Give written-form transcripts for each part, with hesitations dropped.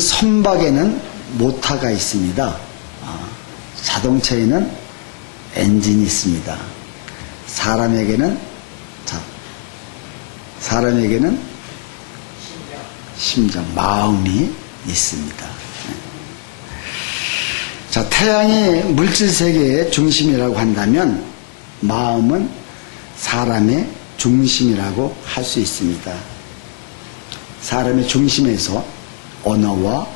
선박에는 모터가 있습니다. 자동차에는 엔진이 있습니다. 사람에게는 심장, 마음이 있습니다. 자, 태양이 물질 세계의 중심이라고 한다면 마음은 사람의 중심이라고 할 수 있습니다. 사람의 중심에서 언어와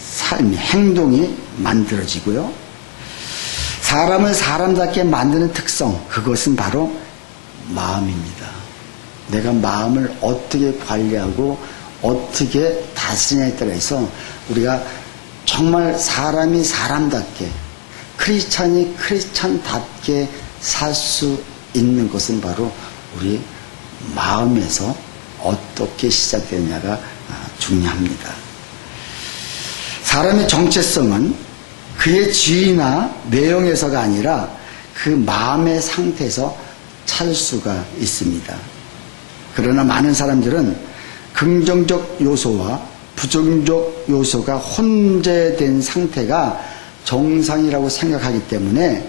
삶, 행동이 만들어지고요. 사람을 사람답게 만드는 특성, 그것은 바로 마음입니다. 내가 마음을 어떻게 관리하고 어떻게 다스리냐에 따라서 우리가 정말 사람이 사람답게, 크리스찬이 크리스찬답게 살 수 있는 것은 바로 우리 마음에서 어떻게 시작되느냐가 중요합니다. 사람의 정체성은 그의 지위나 내용에서가 아니라 그 마음의 상태에서 찾을 수가 있습니다. 그러나 많은 사람들은 긍정적 요소와 부정적 요소가 혼재된 상태가 정상이라고 생각하기 때문에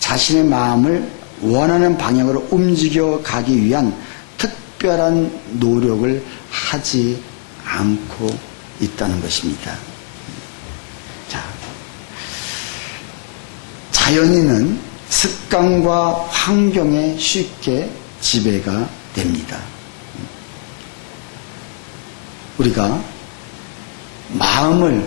자신의 마음을 원하는 방향으로 움직여 가기 위한 특별한 노력을 하지 않고 있다는 것입니다. 자, 자연인은 습관과 환경에 쉽게 지배가 됩니다. 우리가 마음을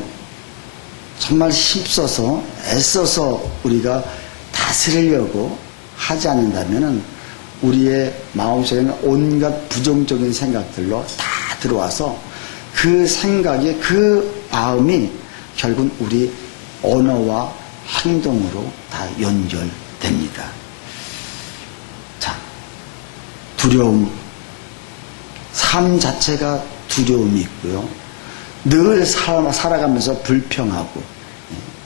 정말 힘써서 애써서 우리가 다스리려고 하지 않는다면 우리의 마음속에는 온갖 부정적인 생각들로 다 들어와서 그 생각이, 그 마음이 결국은 우리 언어와 행동으로 다 연결됩니다. 자, 두려움, 삶 자체가 두려움이 있고요. 늘 살아가면서 불평하고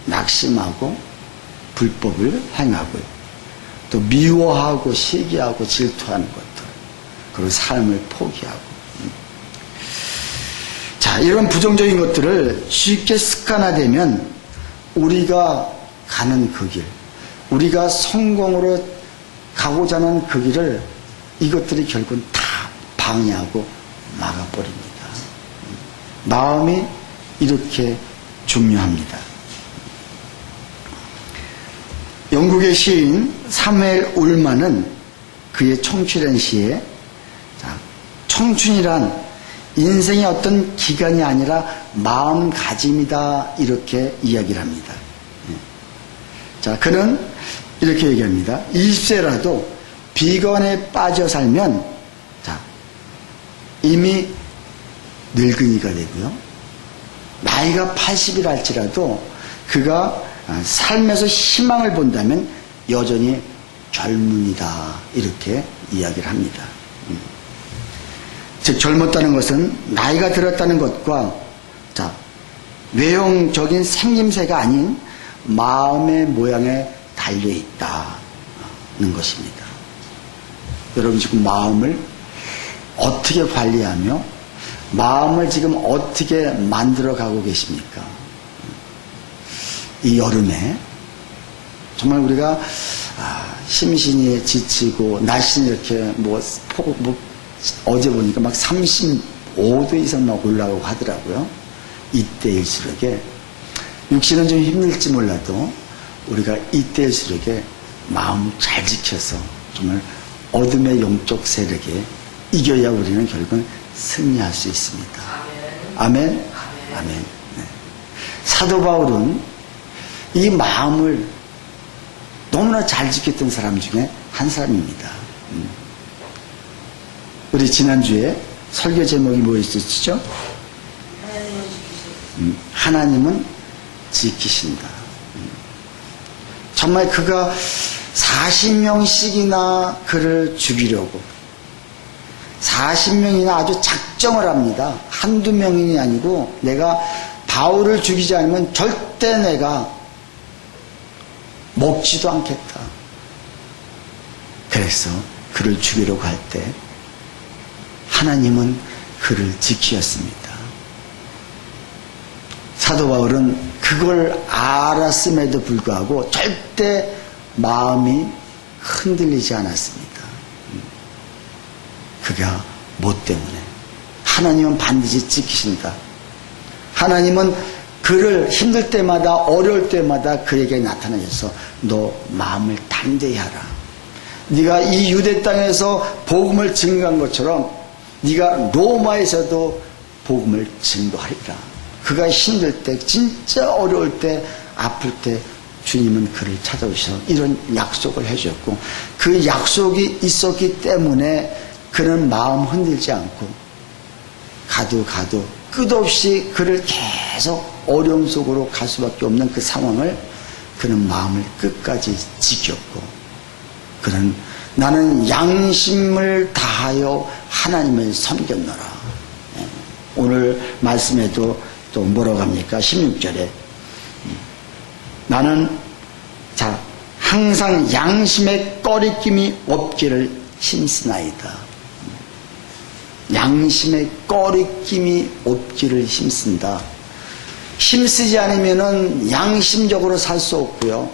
낙심하고 불법을 행하고요. 또 미워하고 시기하고 질투하는 것들, 그리고 삶을 포기하고. 자, 이런 부정적인 것들을 쉽게 습관화되면 우리가 가는 그 길, 우리가 성공으로 가고자 하는 그 길을 이것들이 결국은 다 방해하고 막아버립니다. 마음이 이렇게 중요합니다. 영국의 시인 사무엘 울만은 그의 청춘이라는 시에 청춘이란 인생의 어떤 기간이 아니라 마음가짐이다, 이렇게 이야기를 합니다. 자, 그는 이렇게 얘기합니다. 20세라도 비관에 빠져 살면 이미 늙은이가 되고요. 나이가 80이라 할지라도 그가 삶에서 희망을 본다면 여전히 젊은이다, 이렇게 이야기를 합니다. 즉, 젊었다는 것은 나이가 들었다는 것과 외형적인 생김새가 아닌 마음의 모양에 달려있다는 것입니다. 여러분, 지금 마음을 어떻게 관리하며 마음을 지금 어떻게 만들어 가고 계십니까? 이 여름에 정말 우리가 심신이 지치고 날씨는 이렇게 어제 보니까 막 35도 이상 막 올라가고 하더라고요. 이때일수록에 육신은 좀 힘들지 몰라도 우리가 이때일수록에 마음을 잘 지켜서 정말 어둠의 영적 세력에 이겨야 우리는 결국은 승리할 수 있습니다. 아멘? 아멘. 네. 사도 바울은 이 마음을 너무나 잘 지켰던 사람 중에 한 사람입니다. 우리 지난주에 설교 제목이 뭐였었죠? 하나님은 지키신다. 정말 그가 40명씩이나 그를 죽이려고 40명이나 아주 작정을 합니다. 한두 명이 아니고 내가 바울을 죽이지 않으면 절대 내가 먹지도 않겠다. 그래서 그를 죽이려고 할 때 하나님은 그를 지키었습니다. 사도 바울은 그걸 알았음에도 불구하고 절대 마음이 흔들리지 않았습니다. 그가 뭐 때문에? 하나님은 반드시 지키신다. 하나님은 그를 힘들 때마다 어려울 때마다 그에게 나타나셔서 너 마음을 담대히 하라. 네가 이 유대 땅에서 복음을 증거한 것처럼 네가 로마에서도 복음을 증거하리라. 그가 힘들 때, 진짜 어려울 때, 아플 때 주님은 그를 찾아오셔서 이런 약속을 해주셨고, 그 약속이 있었기 때문에 그는 마음 흔들지 않고 가도 끝없이 그를 계속 어려움 속으로 갈 수밖에 없는 그 상황을 그는 마음을 끝까지 지켰고, 그는 나는 양심을 다하여 하나님을 섬겼노라. 오늘 말씀에도 또 뭐라고 합니까? 16절에 나는 항상 양심의 꺼리낌이 없기를 힘쓰나이다. 양심의 꺼리낌이 없기를 힘쓴다. 힘쓰지 않으면은 양심적으로 살 수 없고요.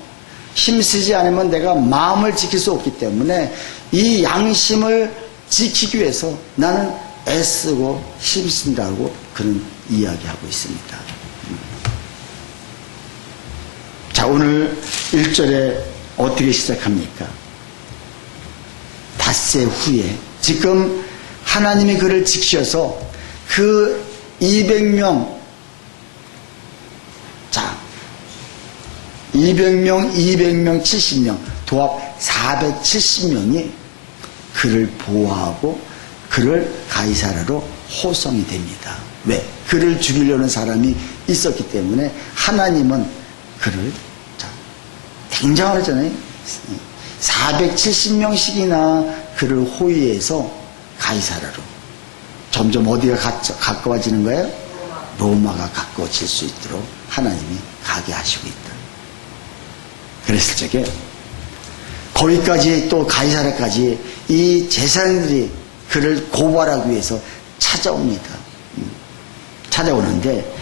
힘쓰지 않으면 내가 마음을 지킬 수 없기 때문에 이 양심을 지키기 위해서 나는 애쓰고 힘쓴다고 그런 이야기하고 있습니다. 자, 오늘 1절에 어떻게 시작합니까? 닷새 후에, 지금 하나님이 그를 지키셔서 그 200명, 200명, 70명, 도합 470명이 그를 보호하고 그를 가이사라로 호송이 됩니다. 왜? 그를 죽이려는 사람이 있었기 때문에 하나님은 그를 굉장히 하잖아요. 470명씩이나 그를 호위해서 가이사라로 점점 어디가 가까워지는 거예요? 로마가 가까워질 수 있도록 하나님이 가게 하시고 있다. 그랬을 적에 거기까지 또 가이사라까지 이 제사장들이 그를 고발하기 위해서 찾아옵니다. 찾아오는데,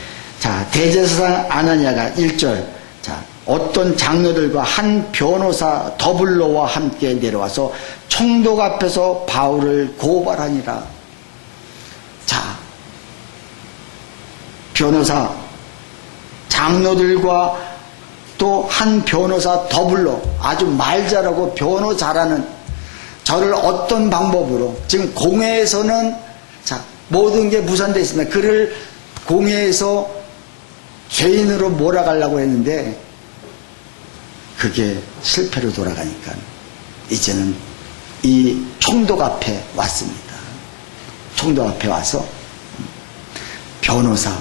대제사장 아나니아가 1절, 어떤 장로들과 한 변호사 더블로와 함께 내려와서 총독 앞에서 바울을 고발하니라. 변호사, 장로들과 또 한 변호사 더블로, 아주 말 잘하고 변호 잘하는, 저를 어떤 방법으로, 지금 공회에서는 모든 게 무산되어 있습니다. 그를 공회에서 죄인으로 몰아가려고 했는데 그게 실패로 돌아가니까 이제는 이 총독 앞에 왔습니다. 총독 앞에 와서 변호사,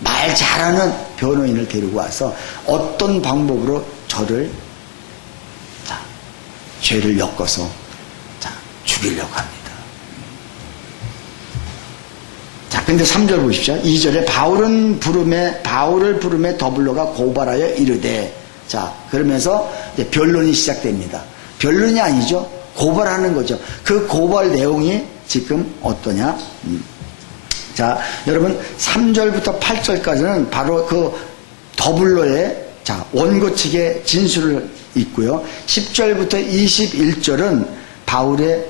말 잘하는 변호인을 데리고 와서 어떤 방법으로 저를 죄를 엮어서 죽이려고 합니다. 근데 3절 보십시오. 2절에 바울을 부름에 더블로가 고발하여 이르되, 그러면서 이제 변론이 시작됩니다. 변론이 아니죠. 고발하는 거죠. 그 고발 내용이 지금 어떠냐? 여러분 3절부터 8절까지는 바로 그 더블로의 원고 측의 진술을 있고요. 10절부터 21절은 바울의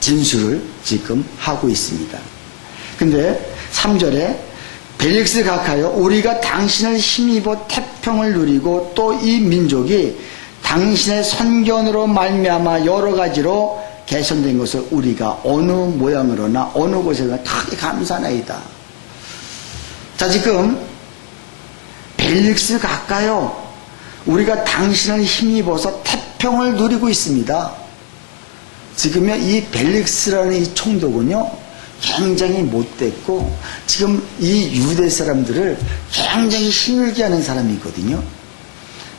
진술을 지금 하고 있습니다. 근데 3절에 벨릭스 각하여 우리가 당신을 힘입어 태평을 누리고 또 이 민족이 당신의 선견으로 말미암아 여러 가지로 개선된 것을 우리가 어느 모양으로나 어느 곳에서나 크게 감사나이다. 지금 벨릭스 각하여 우리가 당신을 힘입어서 태평을 누리고 있습니다. 지금요, 이 벨릭스라는 이 총독은요, 굉장히 못됐고, 지금 이 유대 사람들을 굉장히 힘들게 하는 사람이거든요.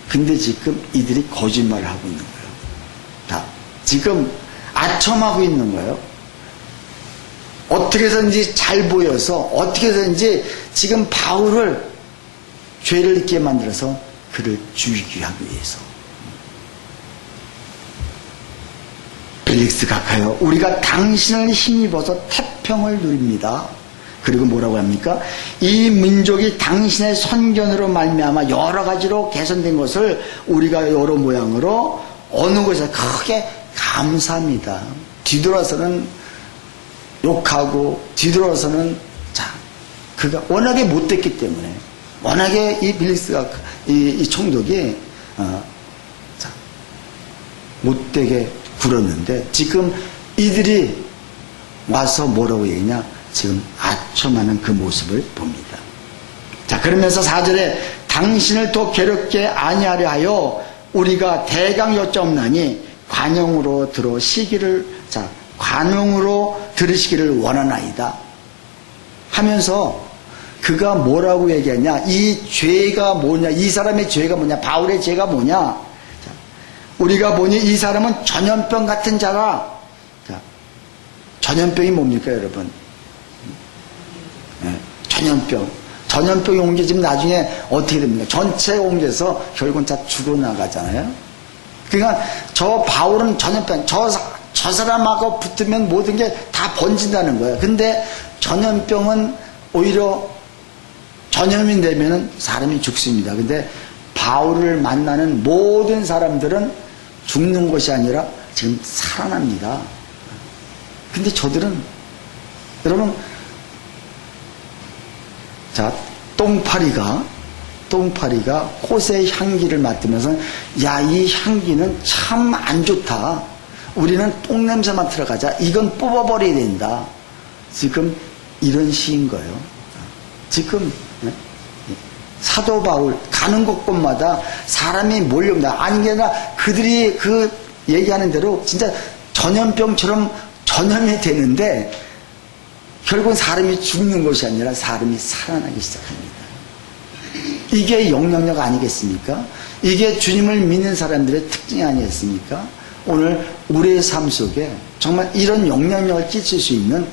근데 지금 이들이 거짓말을 하고 있는 거예요. 지금 아첨하고 있는 거예요. 어떻게 해서든지 잘 보여서, 어떻게 해서든지 지금 바울을 죄를 있게 만들어서 그를 죽이게 하기 위해서. 벨릭스 각하여 우리가 당신을 힘입어서 태평을 누립니다. 그리고 뭐라고 합니까? 이 민족이 당신의 선견으로 말미암아 여러 가지로 개선된 것을 우리가 여러 모양으로 어느 곳에 크게 감사합니다. 뒤돌아서는 욕하고 뒤돌아서는 그가 워낙에 못됐기 때문에 워낙에 이 빌리스가 이 총독이 못되게 굴었는데 지금 이들이 와서 뭐라고 얘기냐? 지금 아첨하는 그 모습을 봅니다. 자, 그러면서 4절에 당신을 더 괴롭게 아니하려 하여 우리가 대강 여짜옵나니 관용으로 들으시기를 관용으로 들으시기를 원하나이다 하면서 그가 뭐라고 얘기하냐? 이 죄가 뭐냐? 이 사람의 죄가 뭐냐? 바울의 죄가 뭐냐? 자, 우리가 보니 이 사람은 전염병 같은 자라. 자, 전염병이 뭡니까, 여러분? 네, 전염병이 온 게 지금 나중에 어떻게 됩니까? 전체 옮겨서 결국은 다 죽어나가잖아요. 그러니까 저 바울은 전염병, 저 사람하고 붙으면 모든 게 다 번진다는 거예요. 근데 전염병은 오히려 전염이 되면 사람이 죽습니다. 근데 바울을 만나는 모든 사람들은 죽는 것이 아니라 지금 살아납니다. 근데 저들은, 여러분, 자, 똥파리가 꽃의 향기를 맡으면서, 야, 이 향기는 참 안 좋다. 우리는 똥냄새 맡으러 가자. 이건 뽑아버려야 된다. 지금 이런 시인 거예요. 지금 사도 바울 가는 곳곳마다 사람이 몰려옵니다. 아니 게 아니라 그들이 그 얘기하는 대로 진짜 전염병처럼 전염이 되는데 결국은 사람이 죽는 것이 아니라 사람이 살아나기 시작합니다. 이게 영향력 아니겠습니까? 이게 주님을 믿는 사람들의 특징이 아니겠습니까? 오늘 우리의 삶 속에 정말 이런 영향력을 끼칠 수 있는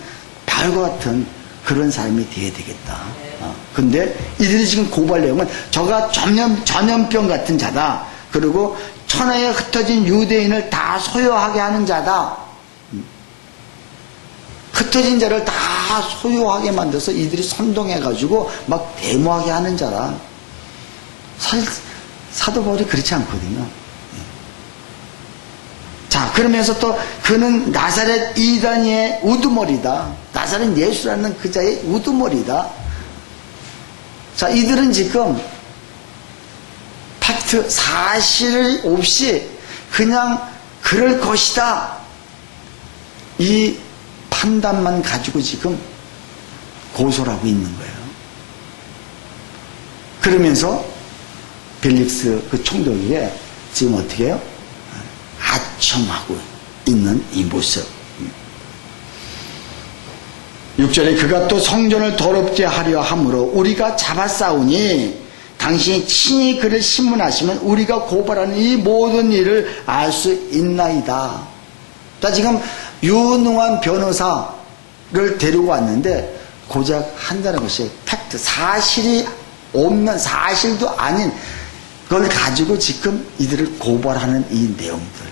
바울과 같은 그런 사람이 되어야 되겠다. 근데 이들이 지금 고발 내용은 저가 전염병 같은 자다. 그리고 천하에 흩어진 유대인을 다 소유하게 하는 자다. 흩어진 자를 다 소유하게 만들어서 이들이 선동해가지고 막 데모하게 하는 자라. 사실 사도 바울이 그렇지 않거든요. 자, 그러면서 또 그는 나사렛 이단의 우두머리다. 나사렛 예수라는 그 자의 우두머리다. 자, 이들은 지금 팩트, 사실 없이 그냥 그럴 것이다. 이 판단만 가지고 지금 고소를 하고 있는 거예요. 그러면서 벨릭스 그 총독에게 지금 어떻게 해요? 아첨하고 있는 이 모습. 6절에 그가 또 성전을 더럽게 하려 함으로 우리가 잡아싸우니 당신이 친히 그를 신문하시면 우리가 고발하는 이 모든 일을 알 수 있나이다. 자, 지금 유능한 변호사를 데리고 왔는데 고작 한다는 것이 팩트, 사실이 없는, 사실도 아닌 그걸 가지고 지금 이들을 고발하는 이 내용들.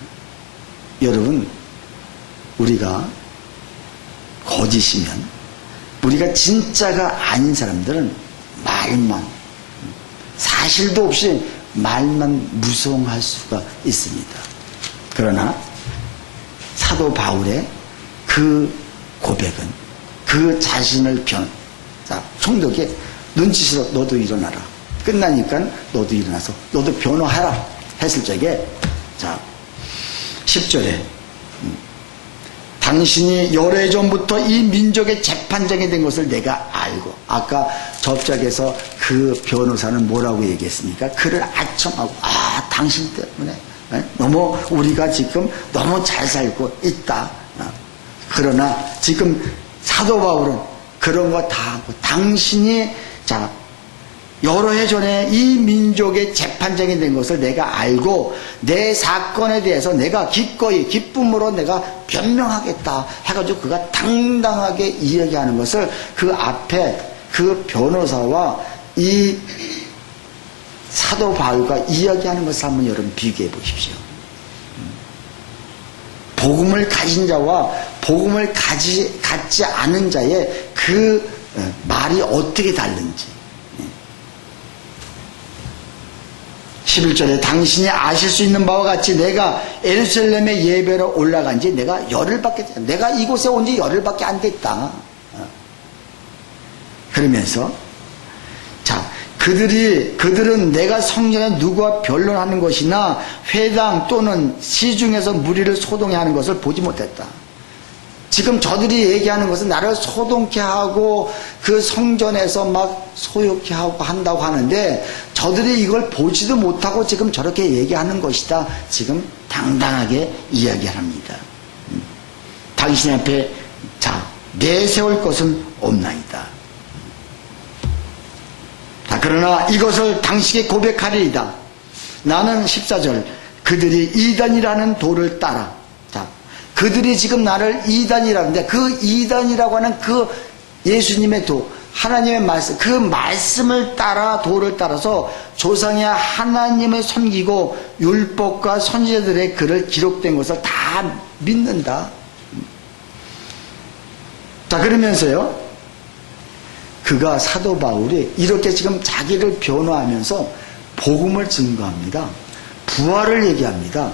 여러분, 우리가 거짓이면, 우리가 진짜가 아닌 사람들은 말만, 사실도 없이 말만 무성할 수가 있습니다. 그러나 사도 바울의 그 고백은 그 자신을 자, 총독이 눈치채서 너도 일어나라. 끝나니까 너도 일어나서 너도 변호하라 했을 적에, 자, 10절에 당신이 열애전부터 이 민족의 재판장이 된 것을 내가 알고, 아까 접작에서 그 변호사는 뭐라고 얘기했습니까? 그를 아첨하고, 당신 때문에 너무 우리가 지금 너무 잘 살고 있다. 그러나 지금 사도 바울은 그런 거 다 하고, 당신이 자, 여러 해 전에 이 민족의 재판장이 된 것을 내가 알고 내 사건에 대해서 내가 기꺼이 기쁨으로 내가 변명하겠다 해가지고 그가 당당하게 이야기하는 것을 그 앞에 그 변호사와 이 사도 바울과 이야기하는 것을 한번 여러분 비교해 보십시오. 복음을 가진 자와 복음을 갖지 않은 자의 그 말이 어떻게 다른지. 11절에 당신이 아실 수 있는 바와 같이 내가 예루살렘에 예배로 올라간 지 내가 열흘밖에, 내가 이곳에 온 지 열흘밖에 안 됐다. 그러면서, 자, 그들은 내가 성전에 누구와 변론하는 것이나 회당 또는 시중에서 무리를 소동해 하는 것을 보지 못했다. 지금 저들이 얘기하는 것은 나를 소동케 하고 그 성전에서 막 소욕케 하고 한다고 하는데 저들이 이걸 보지도 못하고 지금 저렇게 얘기하는 것이다. 지금 당당하게 이야기합니다. 당신 앞에 자 내세울 것은 없나이다. 자, 그러나 이것을 당신에게 고백하리이다. 나는 14절 그들이 이단이라는 도를 따라, 자 그들이 지금 나를 이단이라는데 그 이단이라고 하는 그 예수님의 도, 하나님의 말씀, 그 말씀을 따라 도를 따라서 조상의 하나님을 섬기고 율법과 선지자들의 글을 기록된 것을 다 믿는다. 자, 그러면서요, 그가 사도 바울이 이렇게 지금 자기를 변호하면서 복음을 증거합니다. 부활을 얘기합니다.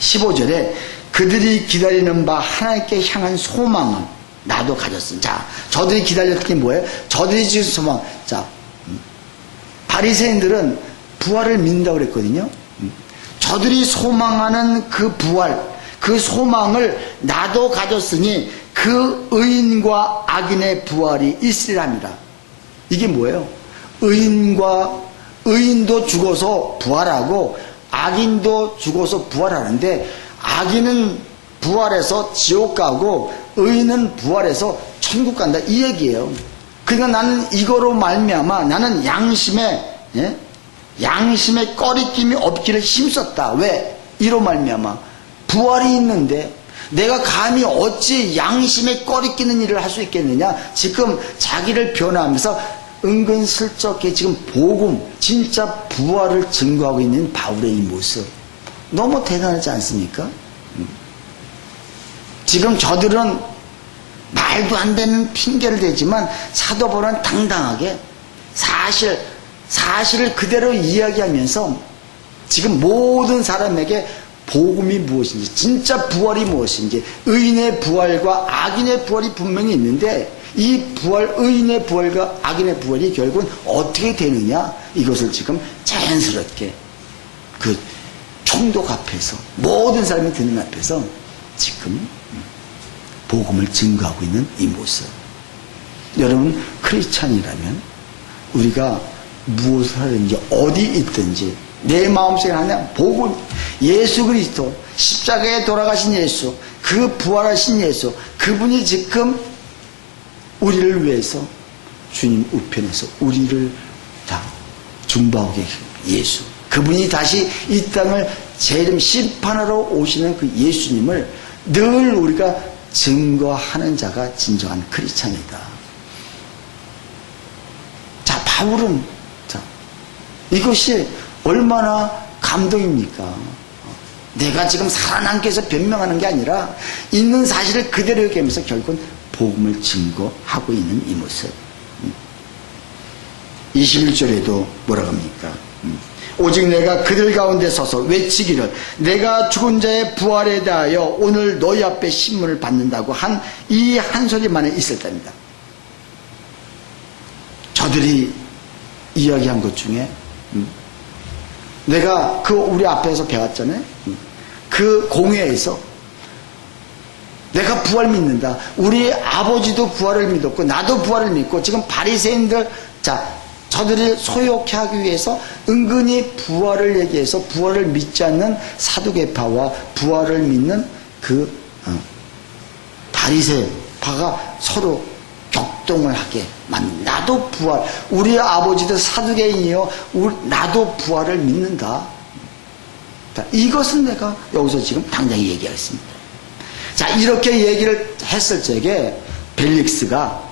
15절에 그들이 기다리는 바 하나님께 향한 소망을 나도 가졌음. 자, 저들이 기다렸던 게 뭐예요? 저들이 지금 소망. 자, 바리새인들은 부활을 믿는다고 그랬거든요. 저들이 소망하는 그 부활, 그 소망을 나도 가졌으니 그 의인과 악인의 부활이 있으리랍니다. 이게 뭐예요? 의인도 죽어서 부활하고 악인도 죽어서 부활하는데 악인은 부활해서 지옥 가고 의인은 부활해서 천국 간다 이 얘기예요. 그러니까 나는 이거로 말미암아 나는 양심에 꺼리낌이 없기를 힘썼다. 왜? 이로 말미암아 부활이 있는데 내가 감히 어찌 양심에 꺼리끼는 일을 할 수 있겠느냐. 지금 자기를 변호하면서 은근슬쩍게 지금 복음, 진짜 부활을 증거하고 있는 바울의 이 모습 너무 대단하지 않습니까? 지금 저들은 말도 안 되는 핑계를 대지만 사도 바울은 당당하게 사실을 그대로 이야기하면서 지금 모든 사람에게 복음이 무엇인지, 진짜 부활이 무엇인지, 의인의 부활과 악인의 부활이 분명히 있는데 이 부활, 의인의 부활과 악인의 부활이 결국은 어떻게 되느냐, 이것을 지금 자연스럽게 그 총독 앞에서, 모든 사람이 듣는 앞에서 지금 복음을 증거하고 있는 이 모습. 여러분, 크리스찬이라면 우리가 무엇을 하든지 어디 있든지 내 마음속에 하나 복음, 예수 그리스도, 십자가에 돌아가신 예수, 그 부활하신 예수, 그분이 지금 우리를 위해서 주님 우편에서 우리를 다 중보하고 계신 예수, 그분이 다시 이 땅을 재림 심판하러 오시는 그 예수님을 늘 우리가 증거하는 자가 진정한 크리스찬이다. 자, 바울은 이것이 얼마나 감동입니까? 내가 지금 살아남기 위해서 변명하는 게 아니라 있는 사실을 그대로 얘기하면서 결국은 복음을 증거하고 있는 이 모습. 21절에도 뭐라고 합니까? 오직 내가 그들 가운데 서서 외치기를 내가 죽은 자의 부활에 대하여 오늘 너희 앞에 신문을 받는다고 한 이 한 소리만에 있을 때입니다. 저들이 이야기한 것 중에 내가 그 우리 앞에서 배웠잖아요. 그 공회에서 내가 부활 믿는다. 우리 아버지도 부활을 믿었고 나도 부활을 믿고 지금 바리새인들, 자, 저들이 소욕케 하기 위해서 은근히 부활을 얘기해서 부활을 믿지 않는 사두개파와 부활을 믿는 그 바리새파가 서로 격동을 하게 만든. 나도 부활, 우리 아버지도 사두개인이요, 나도 부활을 믿는다. 자, 이것은 내가 여기서 지금 당장히 얘기하겠습니다. 자, 이렇게 얘기를 했을 적에 벨릭스가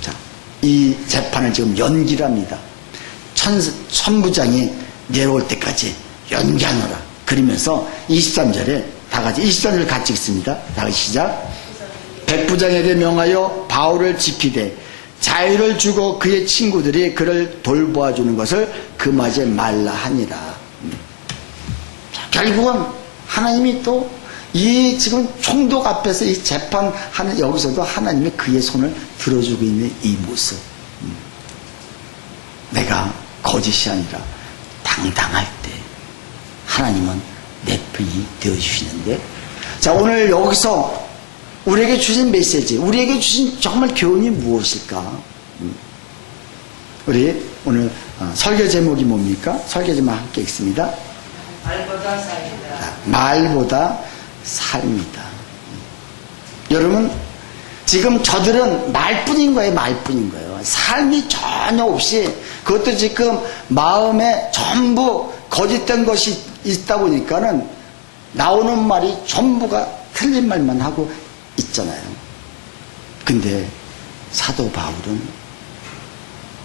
자, 이 재판을 지금 연기를 합니다. 천부장이 내려올 때까지 연기하노라. 그러면서 23절에 다 같이 23절 같이 읽습니다. 다 같이 시작. 백부장에게 명하여 바울을 지키되 자유를 주고 그의 친구들이 그를 돌보아 주는 것을 금하지 말라 하니라. 결국은 하나님이 또 이 지금 총독 앞에서 이 재판하는 여기서도 하나님이 그의 손을 들어주고 있는 이 모습. 내가 거짓이 아니라 당당할 때 하나님은 내 편이 되어주시는데, 자, 오늘 여기서 우리에게 주신 메시지, 우리에게 주신 정말 교훈이 무엇일까? 우리 오늘 설교 제목이 뭡니까? 설교 제목 함께 읽습니다. 말보다 삶이다. 말보다 삶이다. 여러분, 지금 저들은 말뿐인 거예요. 말뿐인 거예요. 삶이 전혀 없이, 그것도 지금 마음에 전부 거짓된 것이 있다 보니까는 나오는 말이 전부가 틀린 말만 하고 있잖아요. 근데 사도 바울은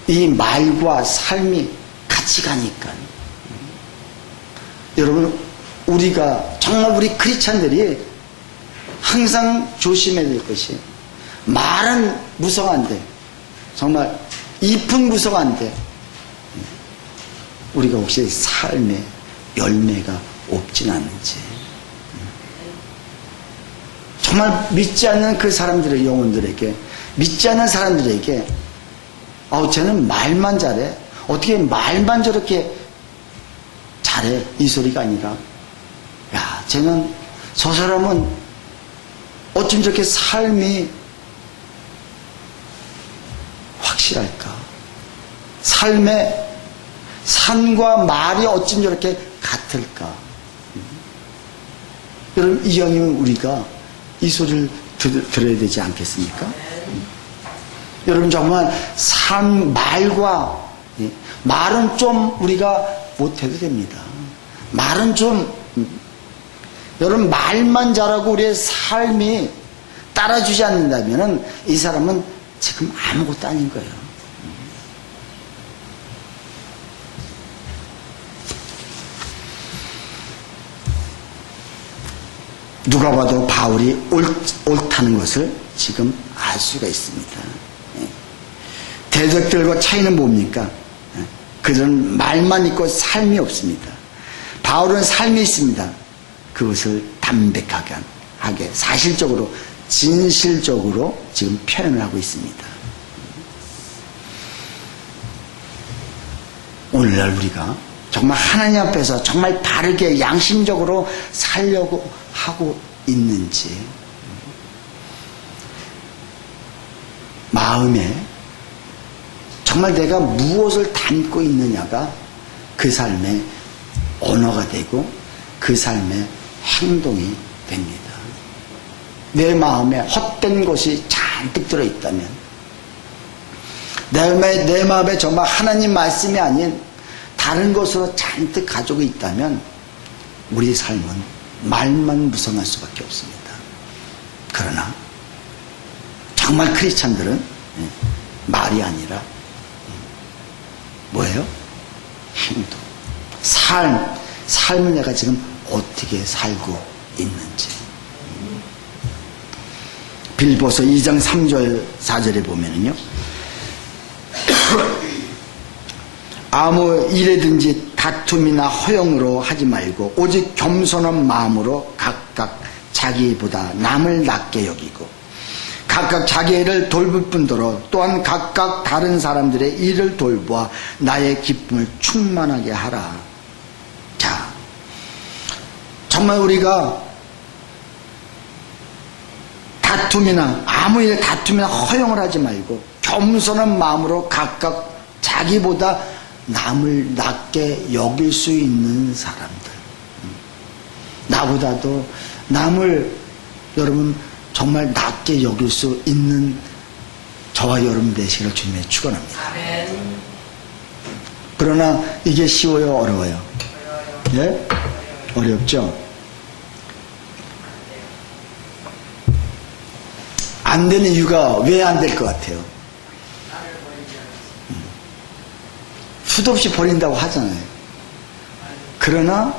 이 말과 삶이 같이 가니까, 여러분, 우리가 정말 우리 크리스찬들이 항상 조심해야 될 것이, 말은 무성한데, 정말 잎은 무성한데, 우리가 혹시 삶의 열매가 없진 않은지, 정말 믿지 않는 그 사람들의 영혼들에게, 믿지 않는 사람들에게, 쟤는 말만 잘해, 어떻게 말만 저렇게 잘해, 이 소리가 아니라, 야, 쟤는, 저 사람은 어쩜 저렇게 삶이 확실할까? 삶의 산과 말이 어쩜 저렇게 같을까? 여러분, 이왕이면 우리가 이 소리를 들어야 되지 않겠습니까? 여러분, 정말 말과, 말은 좀 우리가 못해도 됩니다. 말은 좀, 여러분, 말만 잘하고 우리의 삶이 따라주지 않는다면 이 사람은 지금 아무것도 아닌 거예요. 누가 봐도 바울이 옳다는 것을 지금 알 수가 있습니다. 대적들과 차이는 뭡니까? 그들은 말만 있고 삶이 없습니다. 바울은 삶이 있습니다. 그것을 담백하게, 사실적으로, 진실적으로 지금 표현을 하고 있습니다. 오늘날 우리가 정말 하나님 앞에서 정말 바르게 양심적으로 살려고 하고 있는지, 마음에 정말 내가 무엇을 담고 있느냐가 그 삶의 언어가 되고 그 삶의 행동이 됩니다. 내 마음에 헛된 것이 잔뜩 들어있다면, 내 마음에 정말 하나님 말씀이 아닌 다른 것으로 잔뜩 가지고 있다면 우리 삶은 말만 무성할 수밖에 없습니다. 그러나 정말 크리스찬들은 말이 아니라 뭐예요? 행동. 삶을 내가 지금 어떻게 살고 있는지. 빌보서 2장 3절 4절에 보면은요, 아무 일에든지 다툼이나 허영으로 하지 말고 오직 겸손한 마음으로 각각 자기보다 남을 낮게 여기고 각각 자기 일을 돌볼 뿐더러 또한 각각 다른 사람들의 일을 돌보아 나의 기쁨을 충만하게 하라. 자, 정말 우리가 아무 일에 다툼이나 허영을 하지 말고 겸손한 마음으로 각각 자기보다 남을 낮게 여길 수 있는 사람들, 나보다도 남을 여러분 정말 낮게 여길 수 있는 저와 여러분 되시기를 주님의 축원합니다. 그러나 이게 쉬워요, 어려워요? 예? 어렵죠? 안 되는 이유가 왜 안 될 것 같아요? 수도 없이 버린다고 하잖아요. 그러나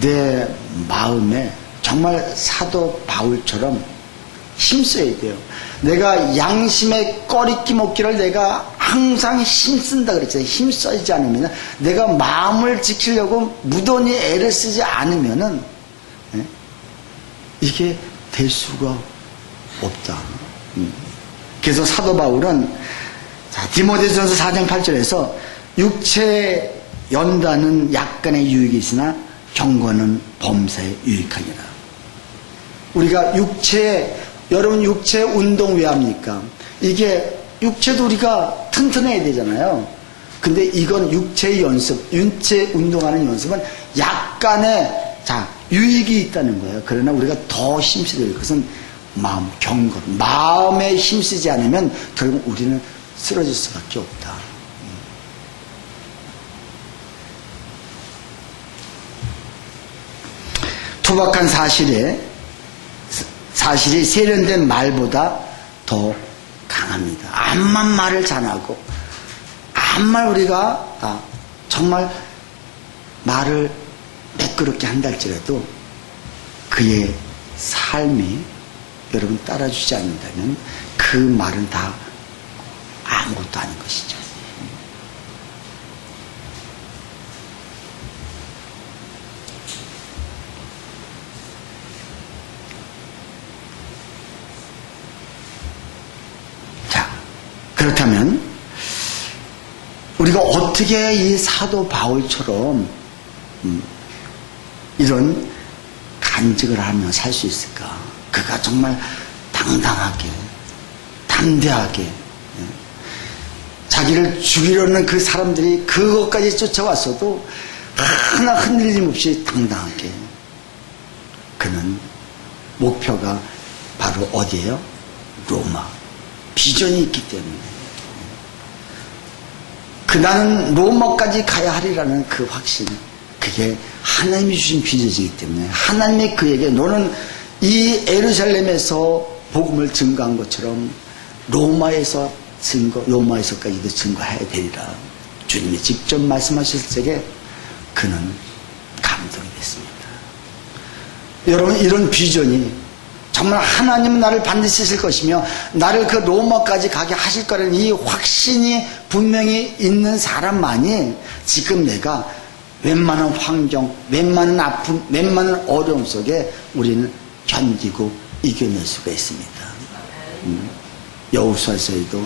내 마음에 정말 사도 바울처럼 힘써야 돼요. 내가 양심의 꺼리낌 없기를 내가 항상 힘쓴다 그랬잖아요. 힘써야지 않으면 내가 마음을 지키려고 무던히 애를 쓰지 않으면은 이게 될 수가 없다. 그래서 사도 바울은 디모데전서 4장 8절에서 육체의 연단은 약간의 유익이 있으나 경건은 범사에 유익하니라. 우리가 여러분 육체 운동 왜 합니까? 이게 육체도 우리가 튼튼해야 되잖아요. 근데 이건 육체의 연습, 육체 운동하는 연습은 약간의 유익이 있다는 거예요. 그러나 우리가 더 힘써야 될 것은 마음, 경건. 마음에 힘쓰지 않으면 결국 우리는 쓰러질 수밖에 없다. 투박한 사실이 세련된 말보다 더 강합니다. 암만 말을 잘하고 암만 우리가 정말 말을 매끄럽게 한다 할지라도 그의 삶이 여러분 따라주지 않는다면 그 말은 다 아무것도 아닌 것이죠. 그렇다면 우리가 어떻게 이 사도 바울처럼 이런 간직을 하며 살 수 있을까? 그가 정말 당당하게 담대하게 자기를 죽이려는 그 사람들이 그것까지 쫓아왔어도 하나 흔들림 없이 당당하게 그는 목표가 바로 어디예요? 로마. 비전이 있기 때문에 나는 로마까지 가야 하리라는 그 확신, 그게 하나님이 주신 비전이기 때문에 하나님이 그에게 너는 이 예루살렘에서 복음을 증거한 것처럼 로마에서까지도 증거해야 되리라 주님이 직접 말씀하셨을 적에 그는 감동이 됐습니다. 여러분, 이런 비전이 정말 하나님은 나를 반드시 쓰실 것이며 나를 그 로마까지 가게 하실 거라는 이 확신이 분명히 있는 사람만이 지금 내가 웬만한 환경, 웬만한 아픔, 웬만한 어려움 속에 우리는 견디고 이겨낼 수가 있습니다. 여호수아서에도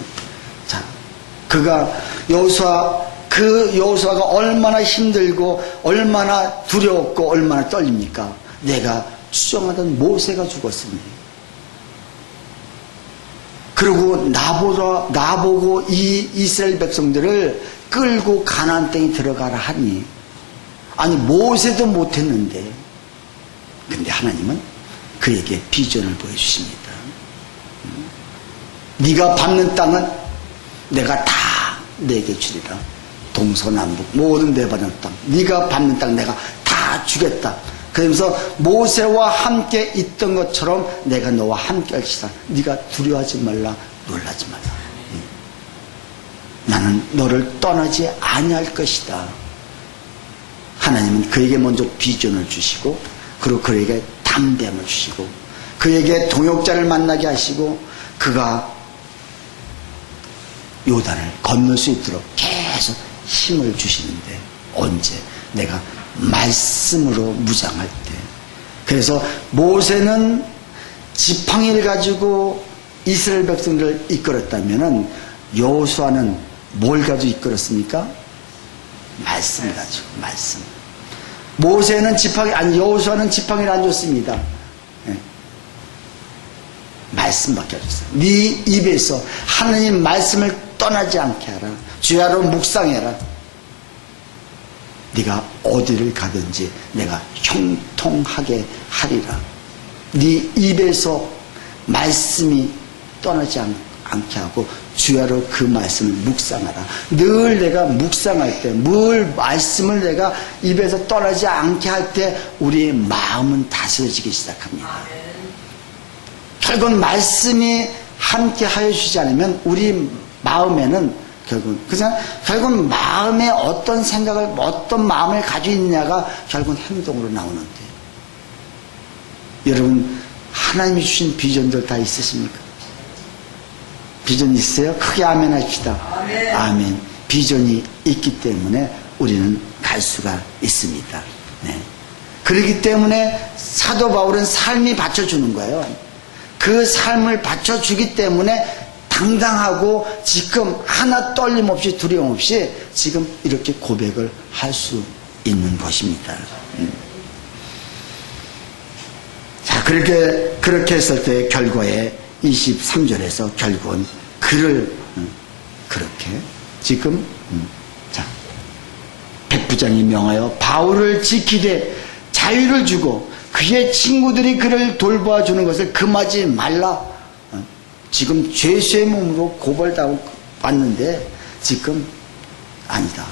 여호수아가 얼마나 힘들고 얼마나 두려웠고 얼마나 떨립니까? 내가 추정하던 모세가 죽었으니 그리고 나보고 이 이스라엘 백성들을 끌고 가나안 땅에 들어가라 하니 아니 모세도 못했는데 근데 하나님은 그에게 비전을 보여주십니다. 네가 밟는 땅은 내가 다 내게 주리라. 동서남북 모든 내 밟는 땅 네가 밟는 땅 내가 다 주겠다. 그러면서 모세와 함께 있던 것처럼 내가 너와 함께 할지라. 네가 두려워하지 말라, 놀라지 말라. 나는 너를 떠나지 아니할 것이다. 하나님은 그에게 먼저 비전을 주시고 그리고 그에게 담대함을 주시고 그에게 동역자를 만나게 하시고 그가 요단을 건널 수 있도록 계속 힘을 주시는데 언제? 내가 말씀으로 무장할 때. 그래서 모세는 지팡이를 가지고 이스라엘 백성들을 이끌었다면 여호수아는 뭘 가지고 이끌었습니까? 말씀 가지고. 말씀. 여호수아는 지팡이를 안 줬습니다. 말씀밖에 안 줬어요. 네 입에서 하나님 말씀을 떠나지 않게 하라. 주야로 묵상해라. 네가 어디를 가든지 내가 형통하게 하리라. 네 입에서 말씀이 떠나지 않게 하고 주야로 그 말씀을 묵상하라. 늘 내가 묵상할 때, 늘 말씀을 내가 입에서 떠나지 않게 할 때 우리의 마음은 다스려지기 시작합니다. 결국 말씀이 함께 하여 주지 않으면 우리 마음에는 결국 마음에 어떤 생각을, 어떤 마음을 가지고 있느냐가 결국 행동으로 나오는데, 여러분, 하나님이 주신 비전들 다 있으십니까? 비전 있어요? 크게 아멘 합시다. 아멘. 아멘. 비전이 있기 때문에 우리는 갈 수가 있습니다. 네. 그렇기 때문에 사도 바울은 삶이 받쳐주는 거예요. 그 삶을 받쳐주기 때문에 당당하고 지금 하나 떨림 없이 두려움 없이 지금 이렇게 고백을 할 수 있는 것입니다. 자, 그렇게 했을 때 결과에 23절에서 결국은 그를 그렇게 지금 자, 백부장이 명하여 바울을 지키되 자유를 주고 그의 친구들이 그를 돌봐주는 것을 금하지 말라. 지금 죄수의 몸으로 고발당하고 왔는데 지금 아니다.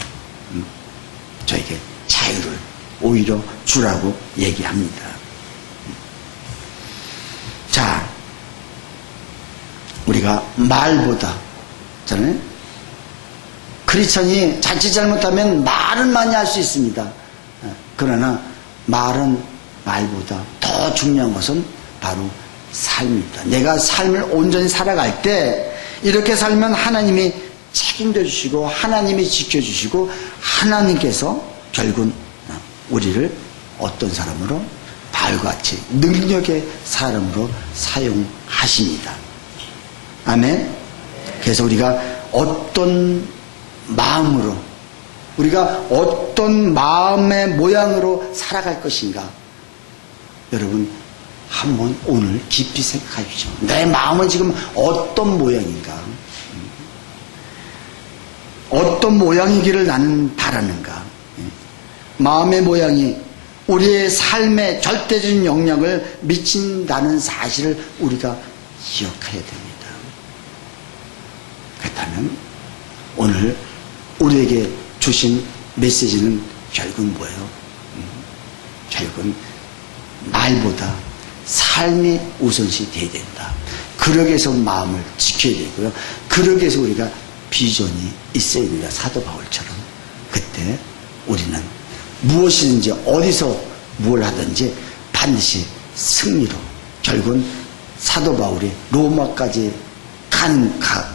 저에게 자유를 오히려 주라고 얘기합니다. 자, 우리가 말보다 저는 크리스천이 자칫 잘못하면 말은 많이 할 수 있습니다. 그러나 말은 말보다 더 중요한 것은 바로 삶입니다. 내가 삶을 온전히 살아갈 때 이렇게 살면 하나님이 책임져 주시고 하나님이 지켜주시고 하나님께서 결국은 우리를 어떤 사람으로 바울같이 능력의 사람으로 사용하십니다. 아멘. 그래서 우리가 어떤 마음으로 우리가 어떤 마음의 모양으로 살아갈 것인가 여러분 한번 오늘 깊이 생각해 주십시오. 내 마음은 지금 어떤 모양인가? 어떤 모양이기를 나는 바라는가? 마음의 모양이 우리의 삶에 절대적인 영향을 미친다는 사실을 우리가 기억해야 됩니다. 그렇다면 오늘 우리에게 주신 메시지는 결국은 뭐예요? 결국은 말보다 삶이 우선시 돼야 된다. 그러기 위해서 마음을 지켜야 되고요. 그러기 위해서 우리가 비전이 있어야 됩니다. 사도 바울처럼. 그때 우리는 무엇이든지 어디서 뭘 하든지 반드시 승리로 결국은 사도 바울이 로마까지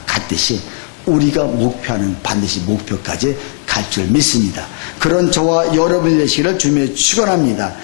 갔듯이 우리가 목표하는 반드시 목표까지 갈 줄 믿습니다. 그런 저와 여러분이 되시기를 주님의 축원합니다.